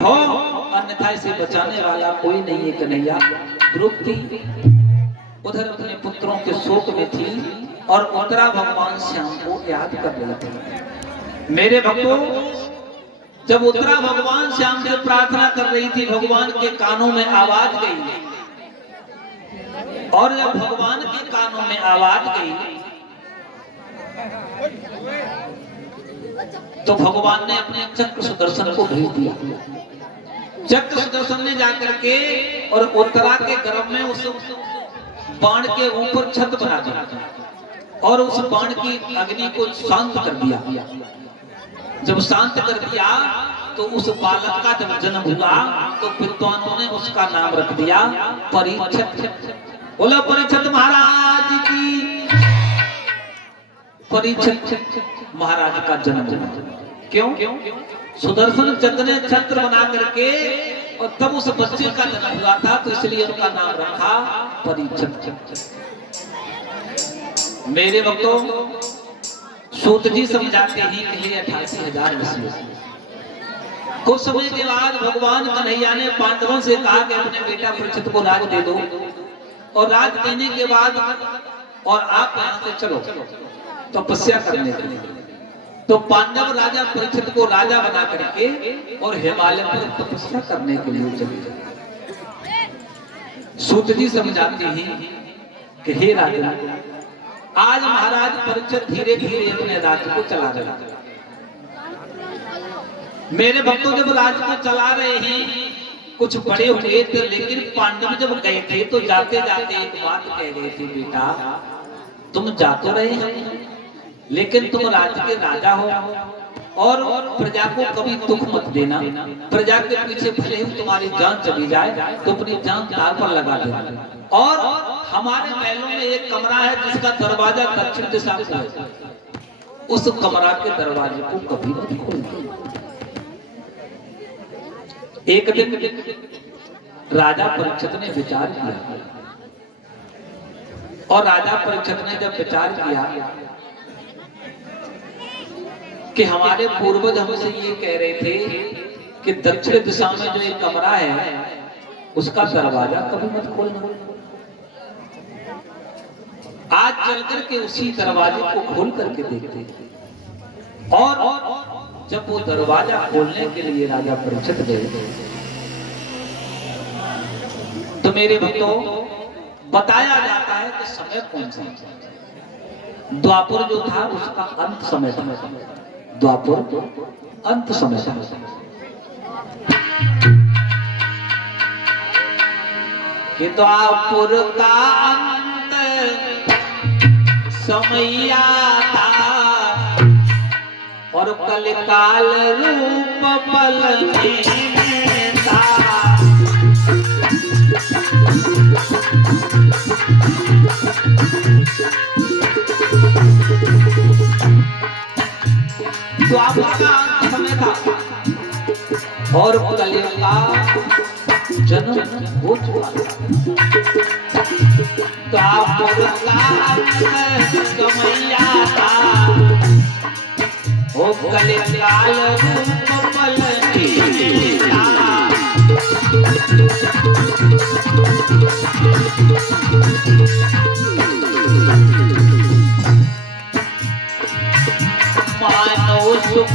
हो, अन्यथा इसे बचाने वाला कोई नहीं है कन्हैया। द्रौपदी उधर अपने पुत्रों के शोक में थी और उत्तरा भगवान श्याम को याद कर रही थी। मेरे भक्तों, जब उत्तरा भगवान श्याम से प्रार्थना कर रही थी, भगवान के कानों में आवाज गई, और जब भगवान के कानों में आवाज गई तो भगवान ने अपने चक्र सुदर्शन को भेज दिया। चक्र सुदर्शन ने जाकर के और उत्तरा के गर्भ में उस बाण के ऊपर छत बना दिया और उस बाण की अग्नि को शांत कर दिया। जब शांत कर दिया तो उस बालक का जब जन्म हुआ तो विद्वानों ने उसका नाम रख दिया परीक्षित। बोला परीक्षित महाराज की। परीक्षित महाराज का जन्म क्यों? सुदर्शन चंद्र ने छत्र बना करके और तब उस बच्चे का जन्म हुआ था, तो इसलिए उनका नाम रखा परीक्षित। मेरे भक्तों, सूत जी समझाते हैं कि 88,000 विषय। कुछ समय के बाद भगवान कन्हैया ने पांडवों से कहा कि अपने बेटा परीक्षित को राज दे दो, और राज देने के बाद और आप यहाँ से चलो तपस्या करने के लिए। तो पांडव राजा परीक्षित को राजा बना करके और हिमालय पर तपस्या करने के लिए चले। सूत जी समझाते हैं कि हे राजा, आज महाराज परीक्षित धीरे धीरे अपने राज्य को चला रहे हैं। मेरे भक्तों, जब राज्य को चला रहे हैं, कुछ बड़े हुए थे, लेकिन पांडव जब गए थे तो जाते जाते एक बात कह गए थे, बेटा तुम जा तो रहे हैं लेकिन तुम राज्य के राजा हो और प्रजा को कभी दुख मत देना। प्रजा के पीछे भले ही तुम्हारी जान चली जाए तो अपनी जान तार पर लगा देना। और हमारे महलों में एक कमरा है जिसका दरवाजा दक्षिण दिशा से है, उस कमरा के दरवाजे को कभी मत खोलना। एक दिन राजा परीक्षित ने विचार किया, और राजा परीक्षित ने जब विचार किया कि हमारे पूर्वज हमसे ये कह रहे थे कि दक्षिण दिशा में जो एक कमरा है उसका दरवाजा कभी मत खोलना। आज चलकर के उसी दरवाजे को खोल करके देखते हैं। और जब वो दरवाजा खोलने के लिए राजा परीक्षित गए तो मेरे भक्तों, बताया जाता है कि समय कौन सा? द्वापर जो था उसका अंत समय था। द्वापर अंत समय था। कि द्वापर का अंत समैया था और कलिकाल रूप बल में था। द्वापर का अंत समय था और कलयुग का जन्म हो चुका था। द्वापर का अंत समैया था और कलिकाल रूप बल में था। मानो सुख